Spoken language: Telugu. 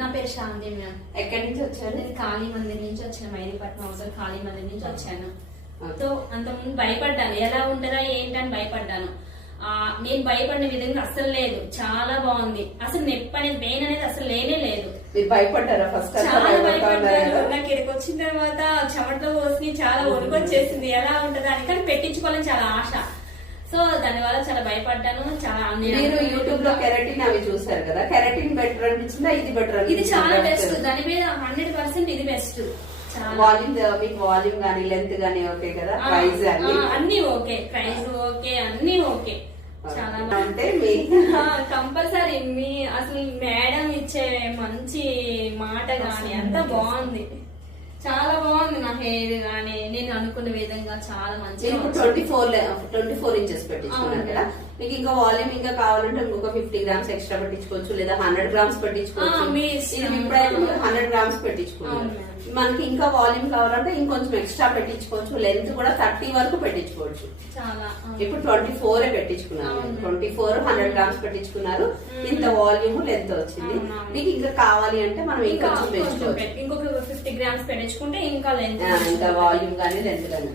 నా పేరు శాంతి మ్యామ్. ఎక్కడి నుంచి వచ్చారు? నేను కాళీ మందిర్ నుంచి వచ్చాను, మైదీపట్నం అవసరం కాళీ మందిర్ నుంచి వచ్చాను. సో అంతకుముందు భయపడ్డాను, ఎలా ఉంటుందా ఏంటని భయపడ్డాను. నేను భయపడిన విధంగా అసలు లేదు, చాలా బాగుంది. అసలు నొప్పి అనేది పెయిన్ అనేది అసలు లేనే లేదు. భయపడ్డారా? ఫస్ట్ చాలా భయపడ్డాను. నాకు ఇక్కడికి వచ్చిన తర్వాత చెమటలో పోసి చాలా వణుకొచ్చేసింది, ఎలా ఉంటుందా అని. కానీ పెట్టించుకోవాలని చాలా ఆశ. సో దాని వల్ల చాలా భయపడ్డాను. చాలా మీరు యూట్యూబ్ లో కెరటిన్ అవి చూసారు కదా, కెరటిన్ బెటర్ అనిపించిందా ఇది బెటర్? ఇది చాలా బెస్ట్, దాని మీద 100% ఇది బెస్ట్. వాల్యూమ్ మీకు వాల్యూమ్ గానీ లెంత్ గానీ ఓకే కదా, ప్రైస్ అన్ని ఓకే, ప్రైస్ ఓకే, అన్ని ఓకే. చాలా అంటే కంపల్సరీ మీ అసలు మేడం ఇచ్చే మంచి మాట గానీ అంతా బాగుంది, చాలా బాగుంది. నా హెయిర్ గానీ నేను అనుకున్న విధంగా చాలా మంచిగా. 24 ఇంచెస్ పెట్టించుకున్నాను కదా. మీకు ఇంకా వాల్యూమ్ ఇంకా కావాలంటే ఇంకొక 50 గ్రామ్స్ ఎక్స్ట్రా పెట్టించుకోవచ్చు, లేదా 100 గ్రామ్స్ పెట్టించుకోవచ్చు. ఇప్పుడైతే 100 గ్రామ్స్ పెట్టించుకున్నాను. మనకి ఇంకా వాల్యూమ్ కావాలంటే ఇంకొంచెం ఎక్స్ట్రా పెట్టించుకోవచ్చు. లెంత్ కూడా 30 వరకు పెట్టించుకోవచ్చు. ఇప్పుడు 24 పెట్టించుకున్నాను. 24 100 గ్రామ్స్ పెట్టించుకున్నారు. ఇంత వాల్యూమ్ లెంత్ వచ్చింది. మీకు ఇంకా కావాలి అంటే మనం ఇంకొంచెం పెంచుకోవచ్చు. ఇంకొక 50 గ్రామ్స్ పెట్టించుకుంటే ఇంకా లెంత్, ఇంకా వాల్యూమ్ గానీ లెంత్ గానీ.